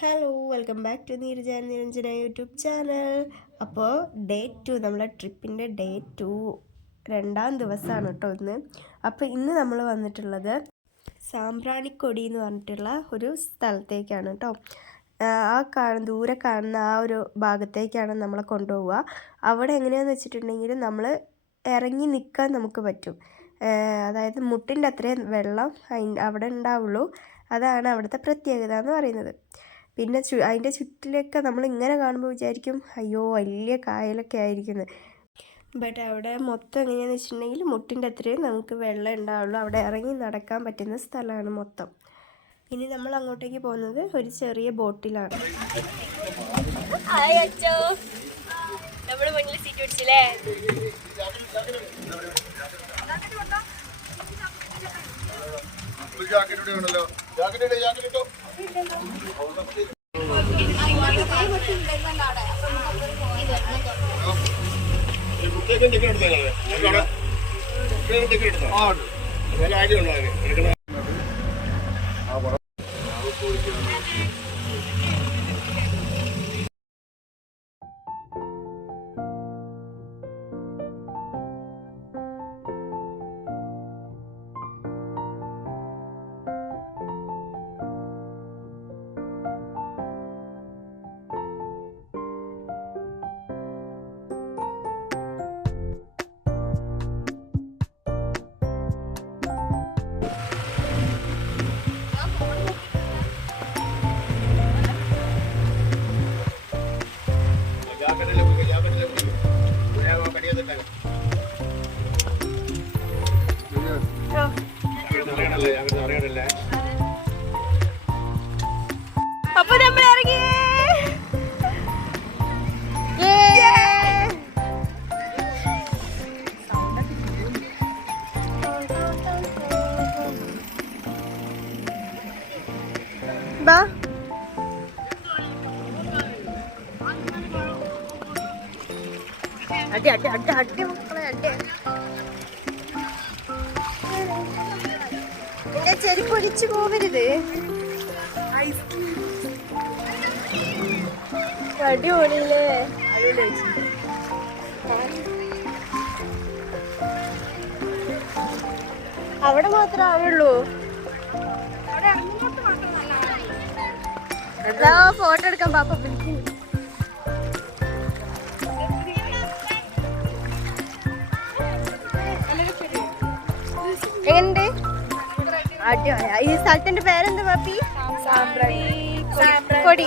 Hello welcome back to നീരജാൻ Niranjana YouTube channel അപ്പോൾ day two നമ്മളെ ട്രിപ്പിന്റെ ഡേ ടു രണ്ടാം ദിവസമാണ് കേട്ടോ ഇന്ന്. അപ്പോൾ ഇന്ന് നമ്മൾ വന്നിട്ടുള്ളത് സാമ്പ്രാണിക്കൊടി എന്ന് പറഞ്ഞിട്ടുള്ള ഒരു സ്ഥലത്തേക്കാണ് കേട്ടോ ആ കാണുന്ന ദൂരെ കാണുന്ന ആ ഒരു ഭാഗത്തേക്കാണ് നമ്മളെ കൊണ്ടുപോവുക. അവിടെ എങ്ങനെയാണെന്ന് വെച്ചിട്ടുണ്ടെങ്കിൽ നമ്മൾ ഇറങ്ങി നിൽക്കാൻ നമുക്ക് പറ്റും. അതായത് മുട്ടിന്റെ അത്രയും വെള്ളം അവിടെ ഉണ്ടാവുള്ളൂ. അതാണ് അവിടുത്തെ പ്രത്യേകത എന്ന് പറയുന്നത്. പിന്നെ ചു അതിന്റെ ചുറ്റിലൊക്കെ നമ്മൾ ഇങ്ങനെ കാണുമ്പോൾ വിചാരിക്കും അയ്യോ വലിയ കായലൊക്കെ ആയിരിക്കുന്നത് ബട്ട് അവിടെ മൊത്തം എങ്ങനെയാണെന്ന് വെച്ചിട്ടുണ്ടെങ്കിൽ മുട്ടിന്റെ അത്രയും നമുക്ക് വെള്ളം ഉണ്ടാവുള്ളൂ. അവിടെ ഇറങ്ങി നടക്കാൻ പറ്റുന്ന സ്ഥലമാണ് മൊത്തം. ഇനി നമ്മൾ അങ്ങോട്ടേക്ക് പോകുന്നത് ഒരു ചെറിയ ബോട്ടിലാണ്. നമ്മുടെ മുന്നിൽ സീറ്റ് പിടിച്ചില്ലേ ഒരു ജാക്കറ്റ് ഉണ്ടല്ലോ ജാക്കറ്റ് ഇട്ടോ? ജാക്കറ്റ് ഇട്ടോ ബുക്കേക്കും ടിക്കറ്റ് എടുത്തേക്കാവേ ഞങ്ങളവിടെ ബുക്കേക്കും ടിക്കറ്റ് എടുത്തോ ആ ഉണ്ട്. നല്ല അപ്പൊ നമ്മൾ ഇറങ്ങി. ബാ. അടി അടി അടി അടി മക്കളെ അടി. എന്റെ ചെരുപ്പ് ഒഴിച്ചു പോവരുത്. അടിപൊളിയില്ലേ? അവിടെ മാത്രമേ ആവുള്ളൂ. ഫോട്ടോ എടുക്കാൻ പാപ്പ വിളിക്കുന്നു. എങ്ങനുണ്ട് അടിപൊളി ഈ സ്ഥലത്തിന്റെ പേരെന്താ പാപ്പി? കൊടി.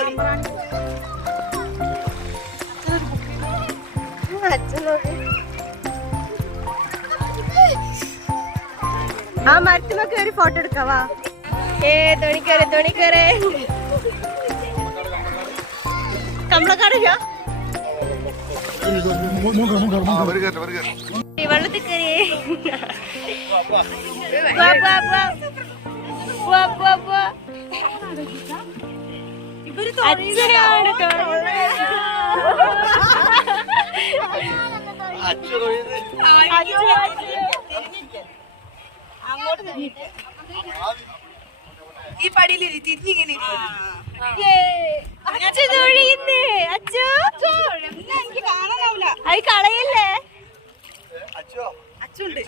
ആ മരത്തിമ കയറി ഫോട്ടോ എടുക്കാവാ ഏ തുണിക്കരെ തുണിക്കരെ. കമ്പളക്കാടില്ല ആ വെള്ളത്തിൽ കയറിയേ അച്ഛനാണ് ഈ പടിയിൽ തിരിഞ്ഞിങ്ങനെ അച്ഛൻ തൊഴിയുന്നേ. അച്ഛോ. എനിക്ക് കാണാനാവില്ല അത് കളയല്ലേ? അച്ചുണ്ട്.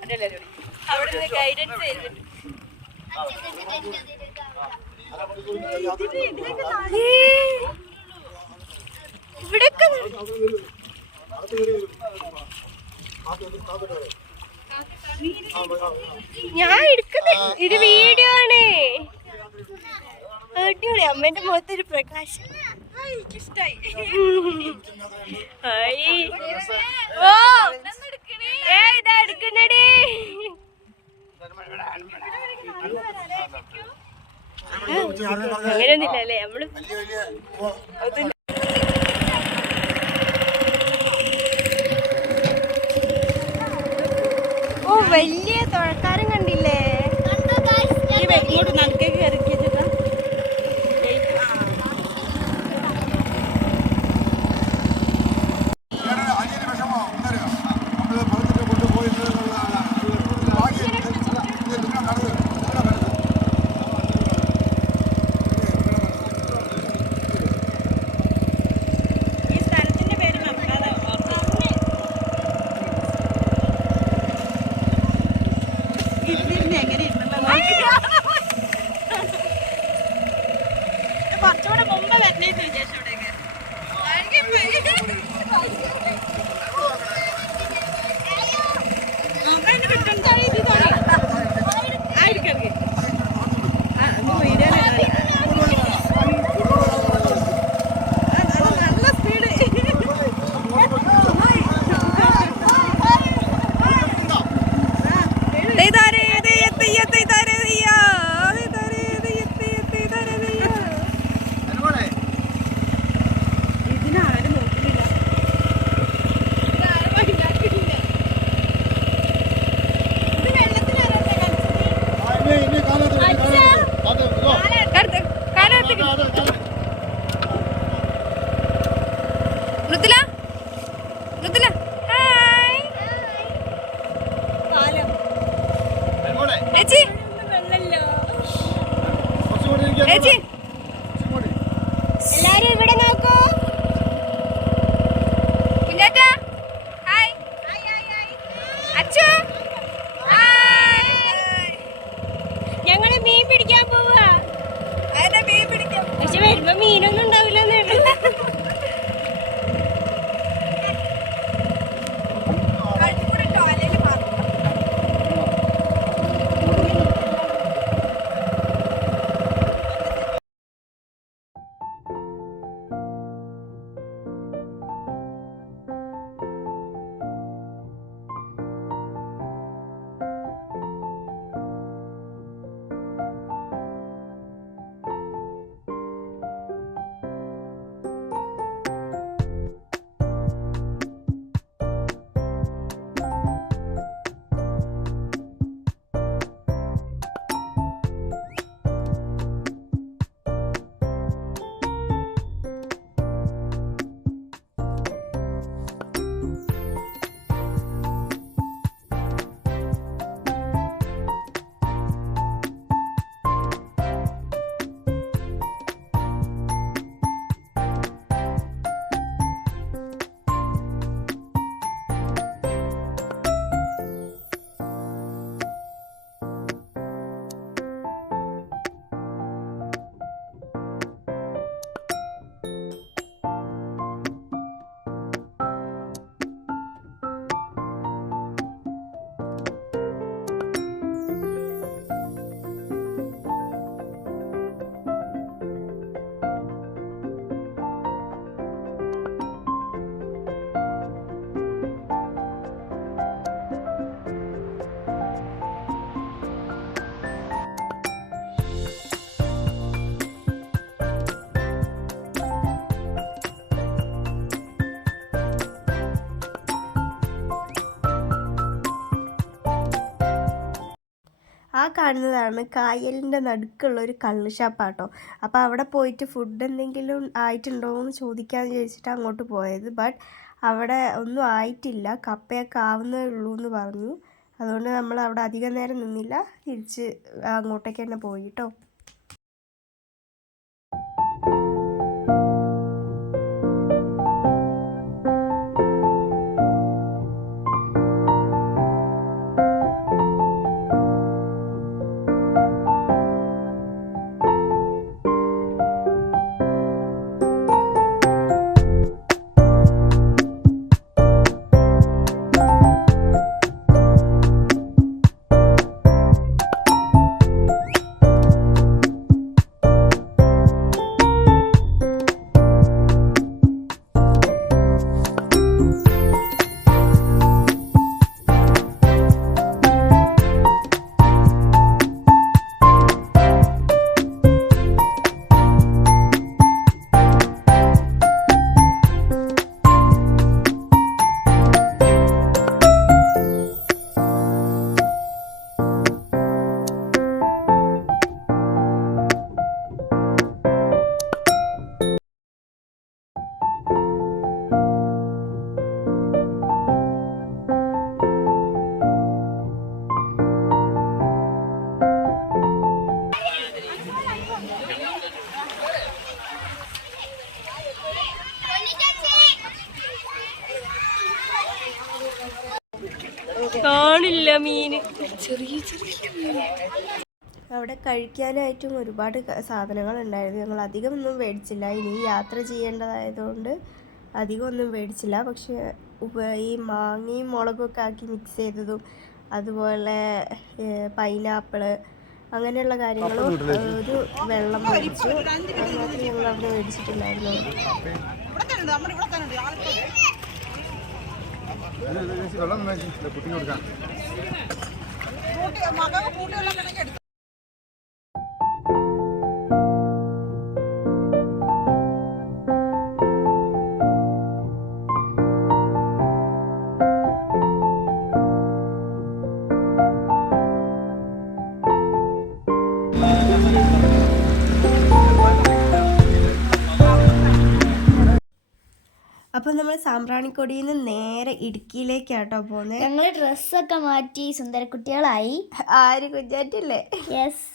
അങ്ങനെ അവിടെ ഗൈഡൻസ് ഇവിടൊക്കെ ഞാൻ എടുക്കുന്ന ഇത് വീഡിയോ ആണ്. അടിപൊളി. അമ്മേന്റെ മുഖത്തൊരു പ്രകാശം. അങ്ങനെയൊന്നുമില്ലല്ലേ നമ്മൾ ഓ, വലിയ തുഴക്കാരൻ കണ്ടില്ലേ? ഇങ്ങോട്ട് നടുക്കേക്ക് ഇറക്കി ఖర్చు കാണുന്നതാണ് കായലിന്റെ നടുക്കുള്ള ഒരു കള്ള് ഷാപ്പാട്ടോ. അപ്പോൾ അവിടെ പോയിട്ട് ഫുഡ് എന്തെങ്കിലും ആയിട്ടുണ്ടോ എന്ന് ചോദിക്കാമെന്ന് ചോദിച്ചിട്ട് അങ്ങോട്ട് പോയത്. ബട്ട് അവിടെ ഒന്നും ആയിട്ടില്ല. കപ്പയൊക്കെ ആവുന്നേ ഉള്ളൂ എന്ന് പറഞ്ഞു. അതുകൊണ്ട് നമ്മൾ അവിടെ അധികം നേരം നിന്നില്ല. തിരിച്ച് അങ്ങോട്ടേക്ക് തന്നെ പോയി കേട്ടോ. കാണില്ല മീന്. അവിടെ കഴിക്കാനായിട്ടും ഒരുപാട് സാധനങ്ങൾ ഉണ്ടായിരുന്നു ഞങ്ങൾ അധികം ഒന്നും മേടിച്ചില്ല. ഇനി യാത്ര ചെയ്യേണ്ടതായതുകൊണ്ട് അധികം ഒന്നും മേടിച്ചില്ല. പക്ഷേ ഉപ- ഈ മാങ്ങയും മുളകും ഒക്കെ ആക്കി മിക്സ് ചെയ്തതും അതുപോലെ പൈനാപ്പിൾ അങ്ങനെയുള്ള കാര്യങ്ങളും ഒരു വെള്ളം മേടിച്ചു. അത് മാത്രമേ ഞങ്ങൾ അവിടെ മേടിച്ചിട്ടില്ലായിരുന്നുള്ളൂ വെള്ളം കുട്ടിന് കൊടുക്കാം. അപ്പോൾ നമ്മൾ സാമ്പ്രാണിക്കൊടിയിൽ നിന്ന് നേരെ ഇടുക്കിയിലേക്കാട്ടോ പോകുന്നത് ഞങ്ങൾ ഡ്രസ്സൊക്കെ മാറ്റി സുന്ദരക്കുട്ടികളായി. ആര് കുഞ്ഞാറ്റില്ലേ? യെസ്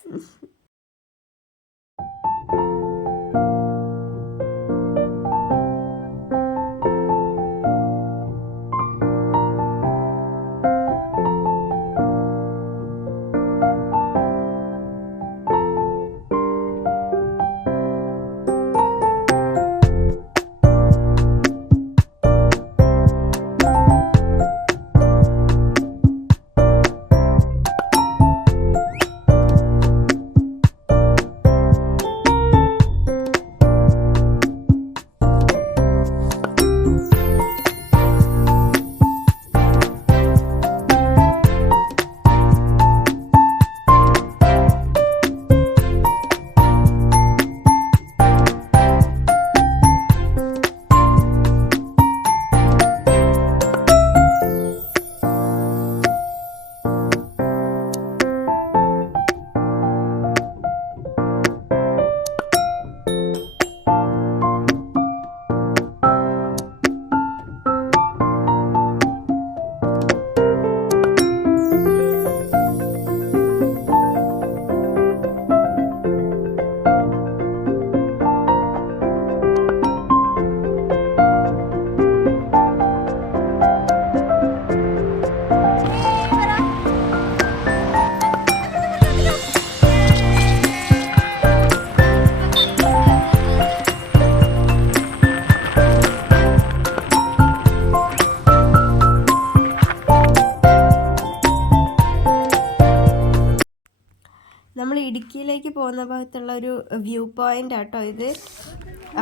നമ്മൾ പോകുന്ന ഭാഗത്തുള്ള ഒരു വ്യൂ പോയിന്റ് ആട്ടോ ഇത്.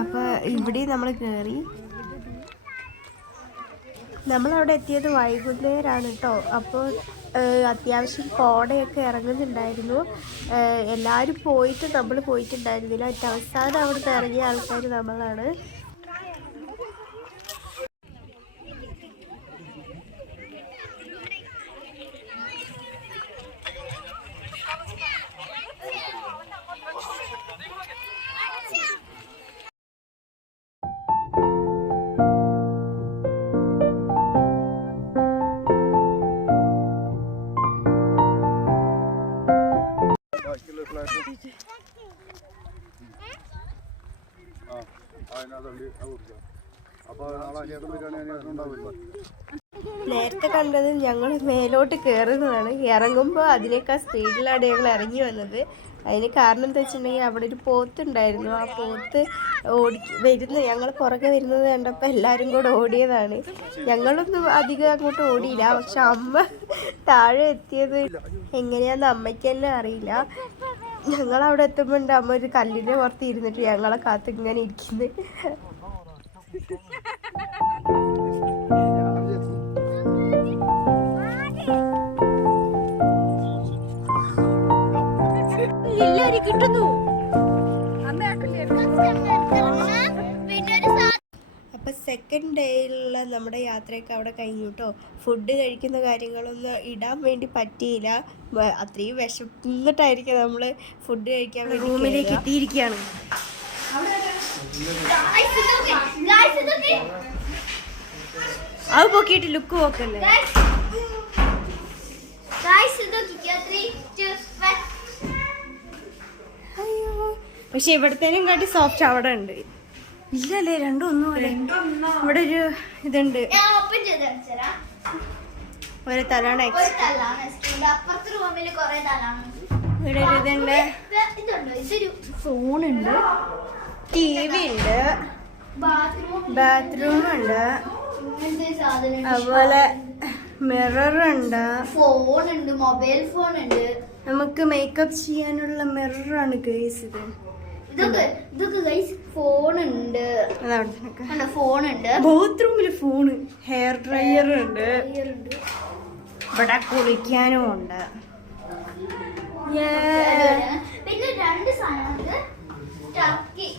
അപ്പോൾ ഇവിടെ നമ്മൾ കയറി നമ്മളവിടെ എത്തിയത് വൈകുന്നേരമാണ് കേട്ടോ അപ്പോൾ അത്യാവശ്യം കോടയൊക്കെ ഇറങ്ങുന്നുണ്ടായിരുന്നു. എല്ലാവരും പോയിട്ട് നമ്മൾ പോയിട്ടുണ്ടായിരുന്നില്ല. ഏറ്റവും അവസാനം അവിടുന്ന് ഇറങ്ങിയ ആൾക്കാർ നമ്മളാണ്. നേരത്തെ കണ്ടത് ഞങ്ങൾ മേലോട്ട് കയറുന്നതാണ് ഇറങ്ങുമ്പോൾ അതിനേക്കാൾ സ്പീഡിലാണ് ഞങ്ങൾ ഇറങ്ങി വന്നത്. അതിന് കാരണം എന്താ വെച്ചിട്ടുണ്ടെങ്കിൽ അവിടെ ഒരു പോത്തുണ്ടായിരുന്നു ആ പോത്ത് ഓടി വരുന്ന ഞങ്ങൾ പുറകെ വരുന്നത് കണ്ടപ്പോൾ എല്ലാവരും കൂടെ ഓടിയതാണ്. ഞങ്ങളൊന്നും അധികം അങ്ങോട്ട് ഓടിയില്ല. പക്ഷെ അമ്മ താഴെ എത്തിയത് എങ്ങനെയാന്ന് അമ്മയ്ക്ക് തന്നെ അറിയില്ല. ഞങ്ങൾ അവിടെ എത്തുമ്പോൾ അമ്മ ഒരു കല്ലിനെ പുറത്ത് ഇരുന്നിട്ട് ഞങ്ങളെ കാത്ത് ഇങ്ങനെ ഇരിക്കുന്നത് കിട്ടുന്നു. അപ്പോൾ സെക്കൻഡ് ഡേയിലുള്ള നമ്മുടെ യാത്രയൊക്കെ അവിടെ കഴിഞ്ഞു കേട്ടോ ഫുഡ് കഴിക്കുന്ന കാര്യങ്ങളൊന്നും ഇടാൻ വേണ്ടി പറ്റിയില്ല. അത്രയും വിശന്നിട്ടായിരിക്കും നമ്മൾ ഫുഡ് കഴിക്കാൻ വേണ്ടി റൂമിലേക്ക് എത്തിയിരിക്കുകയാണ്. അത് പൊക്കിയിട്ട് ലുക്ക് പോക്കല്ലേ പക്ഷെ ഇവിടത്തേനും കാട്ടി സോഫ്റ്റ് അവിടെ ഉണ്ട്. ഇല്ലല്ലേ രണ്ടും ഒന്നും ഇവിടെ ഒരു ഇതുണ്ട്. ഒരു തലാണ് ഇവിടെ ഒരു ഇതുണ്ട്. ഫോണുണ്ട് ടി വി ഉണ്ട് ബാത്റൂം ഉണ്ട് അതുപോലെ മിറർ ഉണ്ട് ഫോൺ ഉണ്ട് മൊബൈൽ ഫോൺ ഉണ്ട് നമുക്ക് മേക്കപ്പ് ചെയ്യാനുള്ള മിററാണ് കേസ് ഇത്. ഇതൊക്കെ ഇതൊക്കെ ഗൈസ് ഫോണുണ്ട്. ഉണ്ട് ഫോണുണ്ട്. ബാത്റൂമിൽ ഫോൺ ഹെയർ ഡ്രയർ ഉണ്ട്. ഇവിടെ കുളിക്കാനും ഉണ്ട്. പിന്നെ രണ്ട് സാധനം ടർക്കി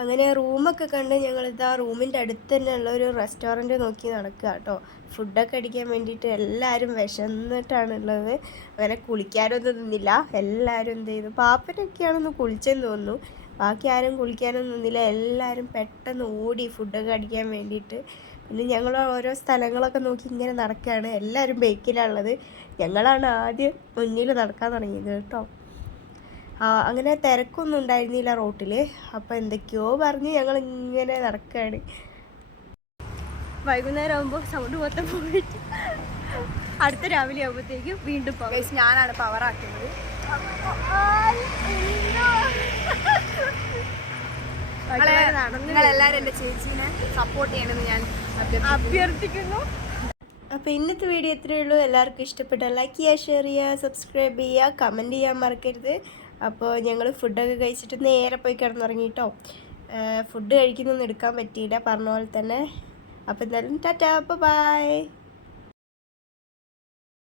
അങ്ങനെ റൂമൊക്കെ കണ്ട് ഞങ്ങൾ ഇതാ റൂമിന്റെ അടുത്ത് തന്നെ ഉള്ള ഒരു റെസ്റ്റോറന്റ് നോക്കി നടക്കുക കേട്ടോ. ഫുഡൊക്കെ അടിക്കാൻ വേണ്ടിയിട്ട് എല്ലാവരും വിശന്നിട്ടാണ് ഉള്ളത് അങ്ങനെ കുളിക്കാനൊന്നും നിന്നില്ല. എല്ലാവരും എന്ത് ചെയ്തു? പാപ്പനൊക്കെയാണെന്ന് കുളിച്ചെന്ന് തോന്നുന്നു ബാക്കി ആരും കുളിക്കാനൊന്നും നിന്നില്ല. എല്ലാവരും പെട്ടെന്ന് ഓടി ഫുഡൊക്കെ അടിക്കാൻ വേണ്ടിയിട്ട് പിന്നെ ഞങ്ങൾ ഓരോ സ്ഥലങ്ങളൊക്കെ നോക്കി ഇങ്ങനെ നടക്കുകയാണ്. എല്ലാവരും ബേക്കിലാണുള്ളത്. ഞങ്ങളാണ് ആദ്യം മുന്നിൽ നടക്കാൻ തുടങ്ങിയത് കേട്ടോ. അങ്ങനെ തിരക്കൊന്നും ഉണ്ടായിരുന്നില്ല റോട്ടിൽ. അപ്പോൾ എന്തൊക്കെയോ പറഞ്ഞ് ഞങ്ങൾ ഇങ്ങനെ നടക്കുകയാണ്. വൈകുന്നേരം ആകുമ്പോൾ സൗണ്ട് മൊത്തം പോയിട്ട് അടുത്ത രാവിലെ ആകുമ്പോഴത്തേക്കും വീണ്ടും പവർ ഞാനാണ് പവർ ചേച്ചീനെ സപ്പോർട്ട് ചെയ്യണമെന്ന് ഞാൻ അഭ്യർത്ഥിക്കുന്നു. അപ്പോൾ ഇന്നത്തെ വീഡിയോ ഇത്രയേ ഉള്ളൂ. എല്ലാവർക്കും ഇഷ്ടപ്പെട്ട ലൈക്ക് ചെയ്യുക ഷെയർ ചെയ്യുക സബ്സ്ക്രൈബ് ചെയ്യുക കമന്റ് ചെയ്യാൻ മറക്കരുത്. അപ്പോൾ ഞങ്ങൾ ഫുഡൊക്കെ കഴിച്ചിട്ട് നേരെ പോയി കിടന്നുറങ്ങി കേട്ടോ ഫുഡ് കഴിക്കുന്നൊന്നും എടുക്കാൻ പറ്റിയില്ല. പറഞ്ഞ പോലെ തന്നെ. അപ്പോൾ എന്തായാലും ടാറ്റാ. ബൈ